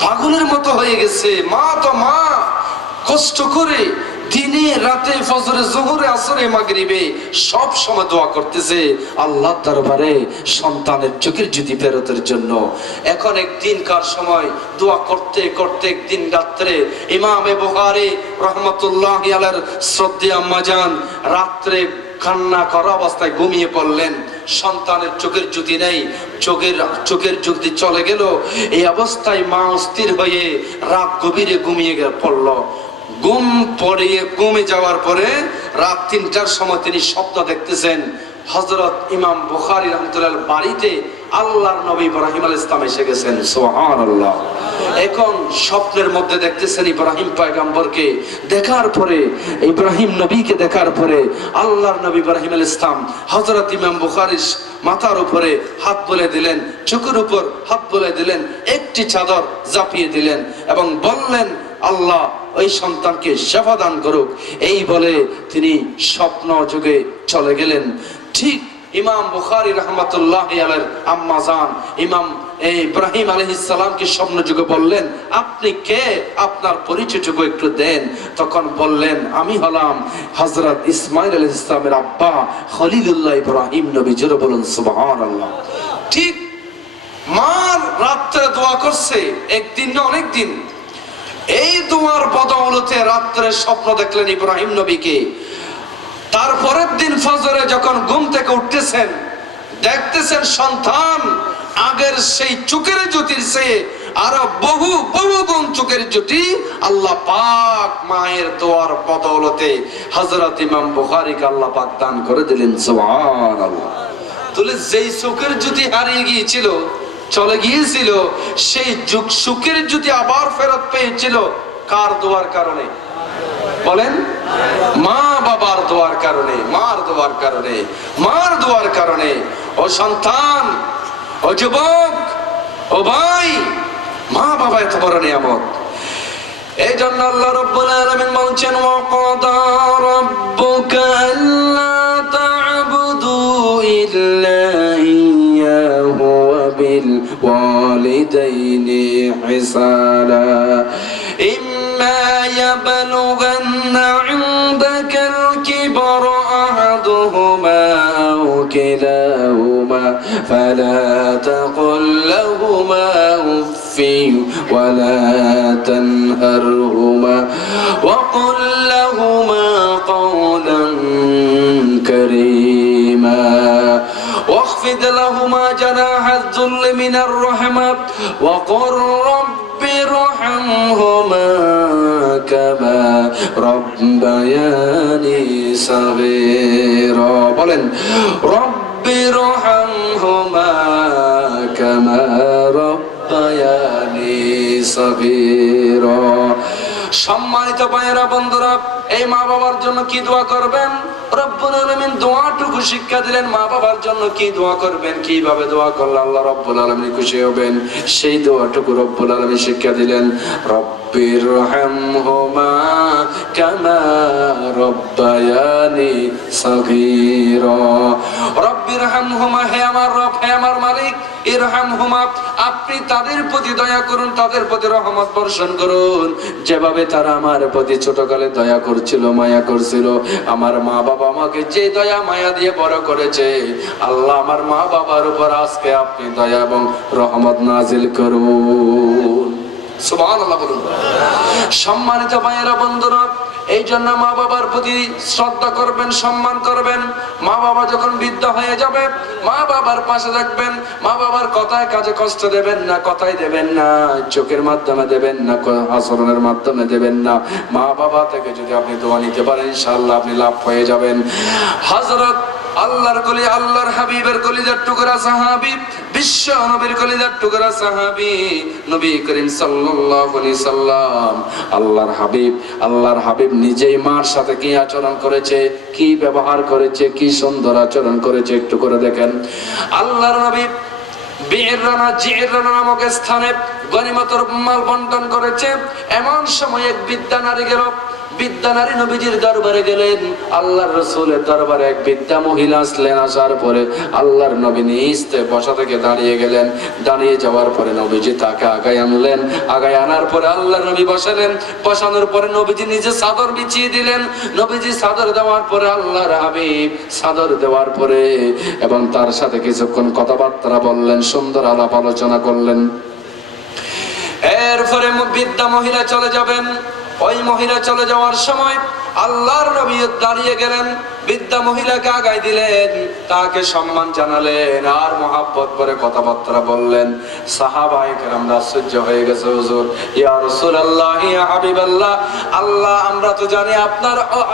পাগলের মতো হয়ে গেছে। মা তো মা, কষ্ট করে দিনে রাতে, ফজরে, যোহরে, আসরে, মাগরিবে সব সময় দোয়া করতেছে আল্লাহর দরবারে সন্তানের চোখের জ্যোতি ফেরতের জন্য। এখন একদিনকার সময় দোয়া করতে করতে একদিন রাত্রে ইমামে বুখারী রাহমাতুল্লাহি আলাইহির শ্রদ্ধেয় আম্মা জান রাত্রে কান্না করা অবস্থায় ঘুমিয়ে পড়লেন। সন্তানের চোখের জ্যোতি নেই, চোখের জ্যোতি চলে গেল। এই অবস্থায় মা অস্থির হয়ে রাত গভীরে ঘুমিয়ে পড়ল। ঘুমে যাওয়ার পরে রাত 3টার সময় তিনি স্বপ্ন দেখতেছেন হযরত ইমাম বুখারী রাহমাতুল্লাহ বাড়িতে আল্লাহর নবী ইব্রাহিম আলাইহিস সালাম এসে গেছেন। সুবহানাল্লাহ। এখন স্বপ্নের মধ্যে দেখতেছেন ইব্রাহিম পয়গম্বরকে দেখার পরে, ইব্রাহিম নবীকে দেখার পরে আল্লাহর নবী ইব্রাহিম আলাইহিস সালাম হযরত ইমাম বুখারীর মাথার উপরে হাত বুলিয়ে দিলেন, চোখের উপর হাত বুলিয়ে দিলেন, একটি চাদর চাপিয়ে দিলেন এবং বললেন আল্লাহ ওই সন্তানকে শিফা দান করুক। এই বলে তিনি স্বপ্ন যুগে চলে গেলেন। ঠিক ইমাম বুখারী রাহমাতুল্লাহি আলাইহির আম্মা জান ইমাম ইব্রাহিম আলাইহিস সালামকে স্বপ্ন যুগে বললেন, আপনি কে, আপনার পরিচয়টুকু একটু দেন। তখন বললেন, আমি হলাম হযরত ইসমাঈল আলাইহিস সালামের আব্বা খলিলুল্লাহ ইব্রাহিম নবী। জোরে বলুন সুবহানাল্লাহ। ঠিক মার রাত্রে দোয়া করছে, একদিন না অনেক দিন। এই দোয়ার বদৌলতে রাত্রে স্বপ্ন দেখলেন ইব্রাহিম নবীকে। তারপরের দিন ফজরে যখন ঘুম থেকে উঠতেছেন, দেখতেছেন সন্তান আগের সেই চোখের জ্যোতির চেয়ে আরো বহু বহু গুণ চোখের জ্যোতি আল্লাহ পাক মায়ের দোয়ার বদৌলতে হযরত ইমাম বুখারীকে আল্লাহ পাক দান করে দিলেন। সুবহানাল্লাহ। তাহলে যেই চোখের জ্যোতি হারিয়ে গিয়েছিল, চলে গিয়েছিল, সেই সুখের জ্যোতি আবার ফেরত পেয়েছিল কার দোয়ার কারণে? বলেন, মা বাবার দোয়ার কারণে, মার দোয়ার কারণে, মার দোয়ার কারণে। ও সন্তান, ও যুবক, ও ভাই, মা বাবা এত বড় নিয়ামত। এই জন্য আল্লাহ রাব্বুল আলামিন বলছেন, ওয়া ক্বাদা রাব্বুকা আল্লা তা'বুদু ইল্লা ইয়্যাহু ওয়া বিল ওয়ালিদাইনি ইহসানা ইম্মা ইয়াবলুগান্না ইনদাকাল কিবরা আহাদুহুমা আও কিলাহুমা ফালা তাকুল লাহুমা উফফিন ওয়া লা تنهرهما وقل لهما قولا كريما واخفض لهما جناح الذل من الرحمة وقل رب ارحمهما كما ربياني صغيرا বলেন رب ارحمهما كما ربياني صغيرا। সম্মানিত ভাইয়েরা, বন্ধুরা, এই মা বাবার জন্য কি দোয়া করবেন? রব্বুল আলামিন দোয়াটুকু শিক্ষা দিলেন। মা বাবার জন্য কি দোয়া করবেন, কিভাবে দোয়া করলে আল্লাহ রব্বুল আলামিন খুশি হবেন, সেই দোয়াটুকু রব্বুল আলামিন শিক্ষা দিলেন। রব্বির হামহুমা কামা রব্বায়ানি সগীরা। রব্বির হামহুমা, হে আমার রব, হে আমার মালিক, ইরহামহুমা, আপনি তাদের প্রতি দয়া করুন, তাদের প্রতি রহমত বর্ষণ করুন, যেভাবে তারা আমার প্রতি ছোটকালে দয়া করছিল, মায়া করছিল। আমার মা বাবা আমাকে যে দয়া মায়া দিয়ে বড় করেছে, আল্লাহ আমার মা বাবার উপর আজকে আপনি দয়া এবং রহমত নাজিল করুন। সুবহানাল্লাহ বলুন। সম্মানিত ভাইয়েরা, বন্ধুরা, এই জন্য মা বাবার প্রতি শ্রদ্ধা করবেন, সম্মান করবেন। মা বাবা যখন বৃদ্ধ হয়ে যাবে, মা বাবার পাশে থাকবেন। মা বাবার কথায় কাজে কষ্ট দেবেন না, কথাই দেবেন না, চোখের মাধ্যমে দেবেন না, আচরণের মাধ্যমে দেবেন না। মা বাবা থেকে যদি আপনি দোয়া নিতে পারেন, ইনশাআল্লাহ আপনি লাভ হয়ে যাবেন। হযরত আল্লাহর কলি, আল্লাহর হাবিবের কলিজার টুকরা সাহাবী, বিশ্ব নবীর কলিজার টুকরা সাহাবী নবী করিম সাল্লাল্লাহু আলাইহি সাল্লাম, আল্লাহর হাবিব নিজেই মার সাথে কি আচরণ করেছে, কি ব্যবহার করেছে, কি সুন্দর আচরণ করেছে, একটু করে দেখেন। আল্লাহর নবী জিররানা নামক স্থানে গনিমতের মাল বন্টন করেছে। এমন সময় এক বৃদ্ধা নারী গেল। বৃদ্ধা নারী নবীজির দরবারে গেলেন। আল্লাহর রাসূলের দরবারে এক বৃদ্ধা মহিলা আসলেন। আসার পরে আল্লাহর নবী নিস্তে বসা থেকে দাঁড়িয়ে গেলেন। দাঁড়িয়ে যাওয়ার পরে নবীজি তাকে আগায় আনলেন। আগায় আনার পরে আল্লাহর নবী বসালেন। বসানোর পরে নবীজি নিজে চাদর বিছিয়ে দিলেন। নবীজি চাদর দেওয়ার পরে আল্লাহর হাবিব চাদর দেওয়ার পরে এবং তার সাথে কিছুক্ষণ কথাবার্তা বললেন, সুন্দর আলাপ আলোচনা করলেন। এরপরে বৃদ্ধা মহিলা চলে যাবেন। ওই মহিলা চলে যাওয়ার সময় আল্লাহর নবী দাঁড়িয়ে গেলেন। বৃদ্ধা মহিলাকে আগায় দিলেন, তাকে সম্মান জানালেন আর মহাব্বত করে কথাবার্তা বললেন। সাহাবায়ে কেরামরা আশ্চর্য হয়ে গেছে, হুজুর, ইয়া রাসূলুল্লাহ, ইয়া হাবিবাল্লাহ, আল্লাহ আমরা তো জানি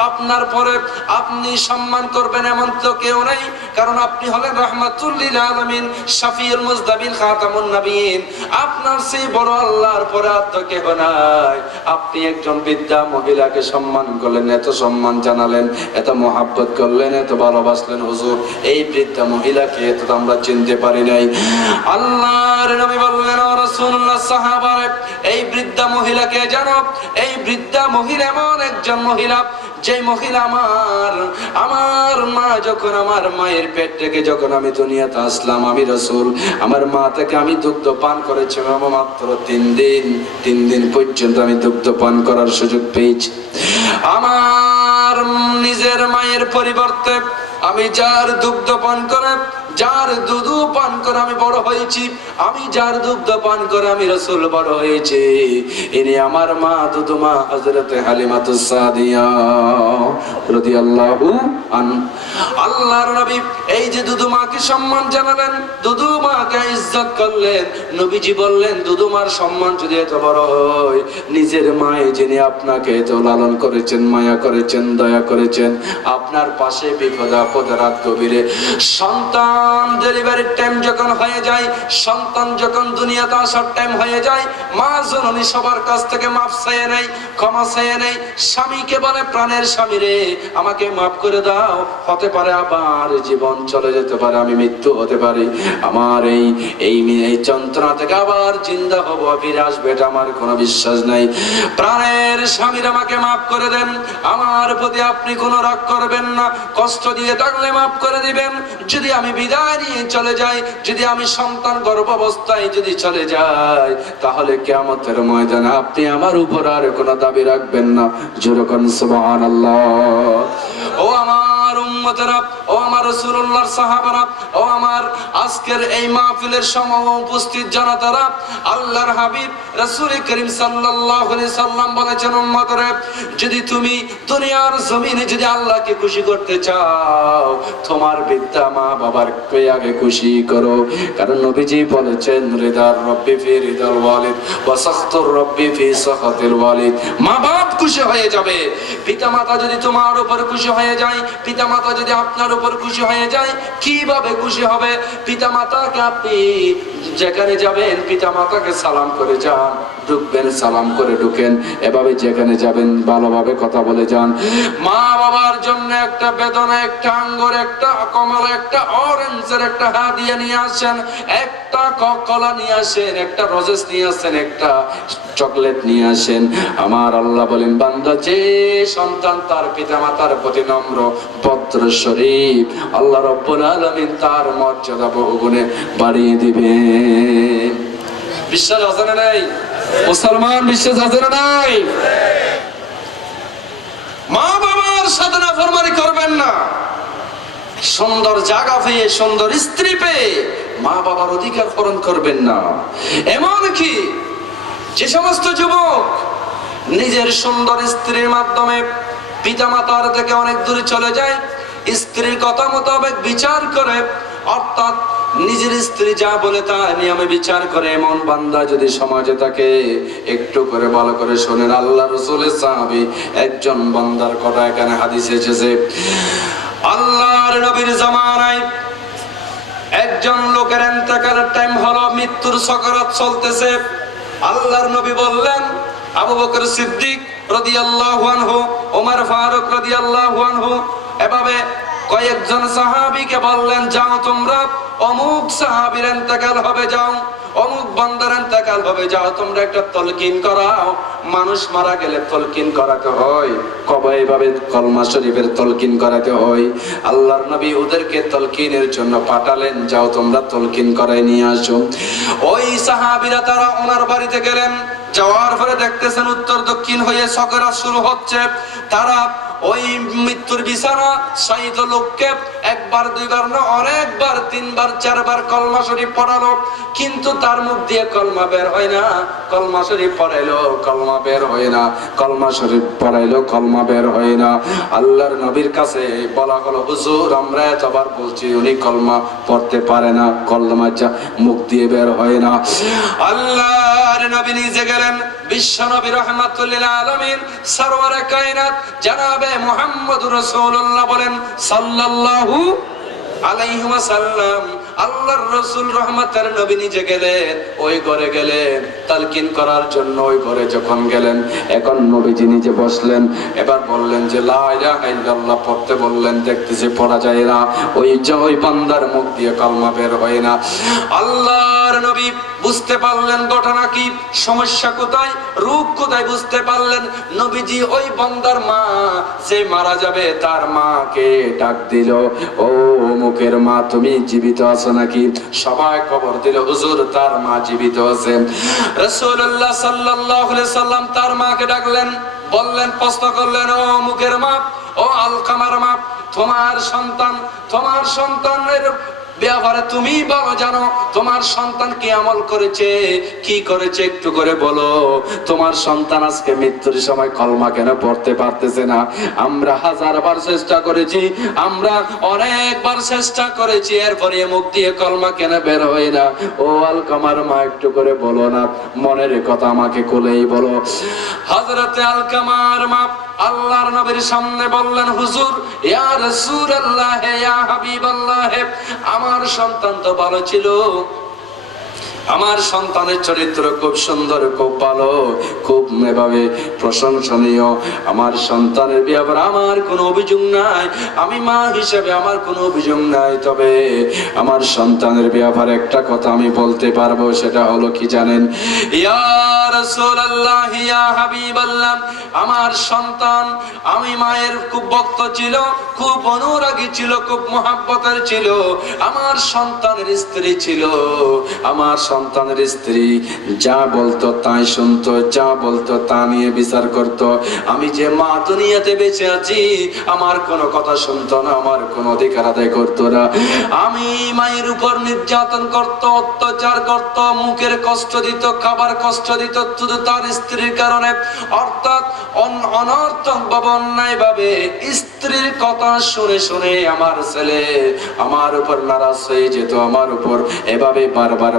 আপনার পরে আপনি সম্মান করবেন এমন তো কেউ নেই, কারণ আপনি হলেন রাহমাতুল লিল আলামিন, শাফিউল মুজদাবিন, খাতামুন নবিয়্যিন। আপনার সেই বড় আল্লাহর পরে আর তো কেউ নাই। আপনি একজন বৃদ্ধা মহিলাকে সম্মান করলেন, এত সম্মান জানালেন, এত মহাব্বত করলেন, এত ভালোবাসলেন। হুজুর, এই বৃদ্ধা মহিলাকে এত আমরা চিনতে পারি নাই। আল্লাহর নবী বললেন, ও রাসূলুল্লাহ, সাহাবারে, এই বৃদ্ধা মহিলাকে জানো? এই বৃদ্ধা মহিলা এমন একজন মহিলা, যে মহিলা আমার মা যখন আমার মায়ের পেট থেকে যখন আমি দুনিয়াতে আসলাম, আমি রাসূল আমার মা থেকে আমি দুগ্ধ পান করেছি মাত্র 3 দিন পর্যন্ত আমি দুগ্ধ পান করার সুযোগ পেয়েছি। আমার নিজের মায়ের পরিবর্তে আমি যার দুগ্ধ পান করে, যার দুধ পান করে আমি বড় হয়েছি, আমি যার দুগ্ধ পান করে আমি রাসূল বড় হয়েছি, ইনি আমার মা, দুধমা হযরত হালিমাতুস সাদিয়া রাদিয়াল্লাহু আনহা। আল্লাহর নবী এই যে দুধমাকে সম্মান জানালেন, দুধমাকে ইজ্জত করলেন, নবীজি বললেন, দুধমার সম্মান যদি এত বড় হয়, নিজের মায়ে যিনি আপনাকে এত লালন করেছেন, মায়া করেছেন, দয়া করেছেন, আপনার পাশে বিপদ আপদে রাত গভীরে সন্তান ডেলিভারির টাইম যখন হয়ে যায়, সন্তান যখন দুনিয়াতে আসার টাইম হয়ে যায়, মা জননী সবার কাছ থেকে মাফ চেয়ে নেয়, ক্ষমা চেয়ে নেয়। স্বামীকে বলে, প্রাণের স্বামী রে, আমাকে মাফ করে দাও, হতে পারে আবার জীবন চলে যেতে পারে, আমি মৃত্যু হতে পারি, আমার এই যন্ত্রণা থেকে আবার জিন্দা হবো, ফিরে আসবে, এটা আমার কোনো বিশ্বাস নাই। প্রাণের স্বামীর আমাকে মাফ করে দেন, আমার প্রতি আপনি কোনো রাগ করবেন না, কষ্ট দিয়ে থাকলে মাফ করে দিবেন। যদি আমি বিদায় নিয়ে চলে যাই, যদি আমি সন্তান গর্ভাবস্থায় যদি চলে যাই, তাহলে কিয়ামতের ময়দানে আপনি আমার উপর আর কোনো দাবি রাখবেন না। যেরকম সুবহানাল্লাহ। ও আমার উম্মতেরা, ও আমার রাসূলুল্লাহর সাহাবারা, ও আমার আজকের এই মাহফিলের সময় উপস্থিত জনতারা, আল্লাহর হাবিব রাসূল করিম সাল্লাল্লাহু আলাইহি সাল্লাম বলেছেন, উম্মতরে, যদি তুমি দুনিয়ার জমিনে যদি আল্লাহকে খুশি করতে চাও, তোমার পিতা মা বাবার কে আগে খুশি করো। কারণ নবীজি বলেছেন, রিদার রব্বি ফি রিদাল ওয়ালিদ ওয়া সাখতুর রব্বি ফি সাখাতিল ওয়ালিদ। মা বাপ খুশি হয়ে যাবে, পিতা মাতা যদি তোমার উপর খুশি হয়ে যায়, পিতা মাতা যদি আপনার উপর খুশি হয়ে যায়, কিভাবে খুশি হবে? পিতা মাতাকে আপনি যেখানে যাবেন, পিতা মাতাকে সালাম করে যান, ঢুকবেন সালাম করে ঢুকেন, এভাবে যেখানে যাবেন ভালোভাবে কথা বলে যান। মা বাবার জন্য একটা বেদনা, একটা আঙ্গুর, একটা কমলা, একটা অরেঞ্জের একটা হাদিয়া নিয়ে আসেন, একটা কলা নিয়ে আসেন, একটা রোজেস নিয়ে আসেন, একটা চকলেট নিয়ে আসেন। আমার আল্লাহ বলেন, বান্দা, যে সন্তান তার পিতা মাতার প্রতি নম্র, ভদ্র শরীফ, আল্লাহ রাব্বুল আলামিন তার মর্যাদা বহুগুণে বাড়িয়ে দিবেন। বিশ্বাস আছে না নাই? মুসলমান বিশ্বাস আছে না নাই? মা বাবার সাথে নাফরমানি করবেন না। সুন্দর জায়গা পেয়ে, সুন্দর স্ত্রী পেয়ে মা বাবার অধিকার হরণ করবেন না। এমনকি যে সমস্ত যুবক নিজের সুন্দর স্ত্রীর মাধ্যমে পিতা মাতার থেকে অনেক দূরে চলে যায়, স্ত্রীর কথা মোতাবেক বিচার করে, অর্থাৎ নিজের স্ত্রী যা বলে তা নিয়মে বিচার করে, এমন বান্দা যদি সমাজে থাকে, একটু করে ভালো করে শোনেন। আল্লাহ রাসূলের সাহাবী একজন বান্দার কথা এখানে হাদিসে এসেছে। আল্লাহর নবীর জামানায় একজন লোকের ইন্তেকালের টাইম হলো, মৃত্যুর সাকরাত চলতেছে। আল্লাহর নবী বললেন, আবু বকর সিদ্দিক রাদিয়াল্লাহু আনহু, ওমর ফারুক রাদিয়াল্লাহু আনহু, এভাবে কয়েকজন সাহাবীকে বললেন, যাও তোমরা, অমুক সাহাবীর ইন্তেকাল হবে, যাও অমুক বান্দার ইন্তেকাল হবে, যাও তোমরা একটা তালকিন করাও। মানুষ মারা গেলে তালকিন করাতে হয়, কবে এভাবে কলমা শরীফের তালকিন করাতে হয়। আল্লাহর নবী ওদেরকে তালকিনের জন্য পাঠালেন, যাও তোমরা তালকিন করায় নিয়ে আসো। ওই সাহাবীরা তারা ওনার বাড়িতে গেলেন, যাওয়ার পরে দেখতেছেন উত্তর দক্ষিণ হয়ে সাকরাত শুরু হচ্ছে। তারা ওই মৃত্যুর বিছানা শায়িত লোককে একবার দুইবার না অনেকবার তিনবার চারবার কলমা শরীফ পড়ালো, কিন্তু তার মুখ দিয়ে কলমা বের হয় না। কলমা শরীফ পড়াইলো, কলমা বের হয় না। কলমা শরীফ পড়াইলো, কলমা বের হয় না। আল্লাহর নবীর কাছে বলা হলো, হুজুর আমরা এতবার বলছি উনি কলমা পড়তে পারে না, কলমা মুখ দিয়ে বের হয় না। আল্লাহর নবী নিজে গেলেন, বিশ্ব নবী রাহমাতুল লিল আলামিন সরওয়ারে কায়নাত জনাবে মুহাম্মদুর রাসূলুল্লাহ বলেন সাল্লাল্লাহু আলাইহি ওয়াসাল্লাম, আল্লাহর রাসূল রহমতের নবী নিজে গেলেন, ওই ঘরে গেলেন তালকিন করার জন্য। ওই ঘরে যখন গেলেন, এখন নবীজি নিজে বসলেন, এবার বললেন যে লা ইলাহা ইল্লাল্লাহ পড়তে বললেন, দেখতেছি পড়া যায় না। ওই বান্দার মুখ দিয়ে কালমা বের হয় না। আল্লাহর নবী বুঝতে পারলেন ঘটনা কি, সমস্যা কোথায়, রোগ কোথায় বুঝতে পারলেন। নবীজি ওই বান্দার মা যে মারা যাবে তার মাকে ডাক দিল, ও মুখের মা তুমি জীবিত আছো নাকি? সবাই খবর দিল হুজুর তার মা জীবিত আছে। রাসূলুল্লাহ সাল্লাল্লাহু আলাইহি সাল্লাম তার মাকে ডাকলেন, বললেন, প্রশ্ন করলেন, ও মুখের মা, ও আলকামার মা, তোমার সন্তানের ব্যাপারে তুমি বলো, জানো তোমার সন্তান কি আমল করেছে, কি করেছে একটু করে বলো। তোমার সন্তান আজকে মৃত্যুর সময় কলমা কেন পড়তে পারতেছে না? আমরা হাজারবার চেষ্টা করেছি, আমরা অনেকবার চেষ্টা করেছি, এরপরে মুখ দিয়ে কলমা কেন বের হয় না? ও আলকামার মা একটু করে বলো না, মনের কথা আমাকে খুলেই বলো। হযরতে আলকামার মা আল্লাহর নবীর সামনে বললেন, হুজুর, ইয়া রাসূলুল্লাহ, ইয়া হাবিবাল্লাহ, আমার সন্তান তো ভালো ছিল, আমার সন্তানের চরিত্র খুব সুন্দর, খুব ভালো, খুব এভাবে প্রশংসনীয়। আমার সন্তানের ব্যাপারে আমার কোনো অভিযোগ নাই, আমি মা হিসেবে আমার কোনো অভিযোগ নাই। তবে আমার সন্তানের ব্যাপারে একটা কথা আমি বলতে পারবো, সেটা হলো কি জানেন? ইয়া রাসূলুল্লাহ, ইয়া হাবিবাল্লাহ, আমার সন্তান, আমি মায়ের খুব ভক্ত ছিল, খুব অনুরাগী ছিল, খুব মহব্বতের ছিল। আমার সন্তানের স্ত্রী ছিল, আমার সন্তানের স্ত্রী যা বলতো তাই শুনতো, যা বলতো তা নিয়ে বিচার করতো। আমি যে মা দুনিয়াতে বেঁচে আছি, আমার কোনো কথা শুনতো না, আমার কোনো অধিকার আদায় করতো না। আমি মায়ের উপর নির্যাতন করতো, অত্যাচার করতো, মুখের কষ্ট দিত, খাবার কষ্ট দিত, শুধু তার স্ত্রীর কারণে। অর্থাৎ অনর্থক ভাবে, অন্যায় ভাবে স্ত্রীর কথা শুনে শুনে আমার ছেলে আমার উপর নারাজ হয়ে যেত, আমার উপর এভাবে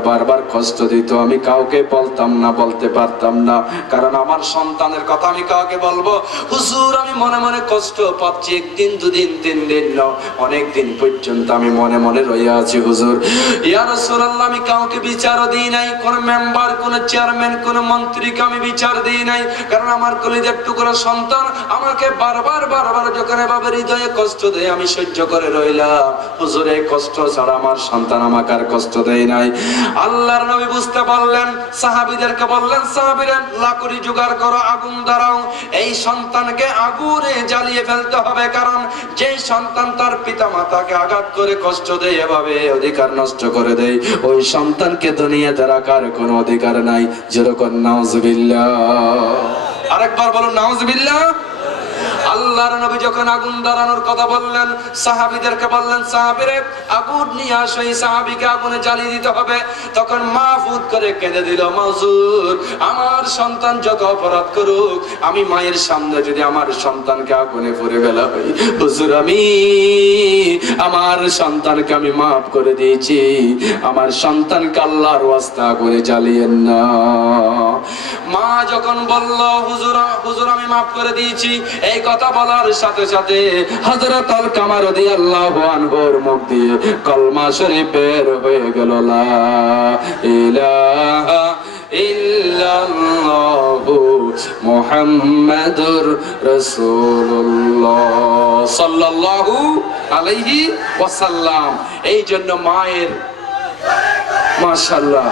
বারবার কষ্ট দিত। আমি কাউকে বলতাম না, বলতে পারতাম না, কারণ আমার সন্তানের কথা আমি কাউকে বলবো? হুজুর আমি মনে মনে কষ্ট পাচ্ছি, একদিন দুদিন তিন দিন না, অনেক দিন পর্যন্ত আমি মনে মনে রইয়া আছি হুজুর। ইয়া রাসূলুল্লাহ, আমি কাউকে বিচারও দিই নাই, কোন মেম্বার, কোন চেয়ারম্যান, কোন মন্ত্রীকে আমি বিচার দিই নাই, কারণ আমার কলিজার টুকরা সন্তান আমাকে বারবার যখন এভাবে হৃদয়ে কষ্ট দেয় আমি সহ্য করে রইলাম। হুজুর এই কষ্ট ছাড়া আমার সন্তান আমাকে আর কষ্ট দেয় নাই। আল্লাহর নবী বুঝতে পারলেন, সাহাবীদেরকে বললেন, সাহাবীরা লাকড়ি জোগাড় করো, আগুন দাঁড়াও, এই সন্তানকে আগুনে জ্বালিয়ে ফেলতে হবে। কারণ যেই সন্তান তার পিতা মাতাকে আঘাত করে কষ্ট দেয়, এভাবে অধিকার নষ্ট করে দেয়, ওই সন্তানকে দুনিয়াতে রাখার কোনো অধিকার নাই। যেরকম নাউজুবিল্লাহ, আরেকবার বলুন নাউজুবিল্লাহ। আল্লাহর নবী যখন আগুন দাঁড়ানোর কথা বললেন, সাহাবীদেরকে বললেন, সাহাবীরে আগুন নিয়ে আসো, এই সাহাবীকে আগুনে জ্বালিয়ে দিতে হবে। তখন মা ফুট করে কেঁদে দিল, হুজুর আমার সন্তান যত অপরাধ করুক, আমি মায়ের সামনে যদি আমার সন্তানকে আগুনে পুড়ে ফেলা হয়, হুজুর আমি আমার সন্তানকে আমি মাফ করে দিয়েছি, আমার সন্তানকে আল্লাহর ওয়াস্তে আগুনে জ্বালিয়েন না। মা যখন বলল, হুজুর আমি মাফ করে দিয়েছি, এই কথা বলার সাথে সাথে হযরত আলকামা রাদিয়াল্লাহু আনহুর মুখ দিয়ে কলমা শরীফ বের হয়ে গেল, লা ইলাহা ইল্লাল্লাহু মুহাম্মাদুর রাসূলুল্লাহ সাল্লাল্লাহু আলাইহি ওয়াসাল্লাম। এই জন্য মায়ের মাশাআল্লাহ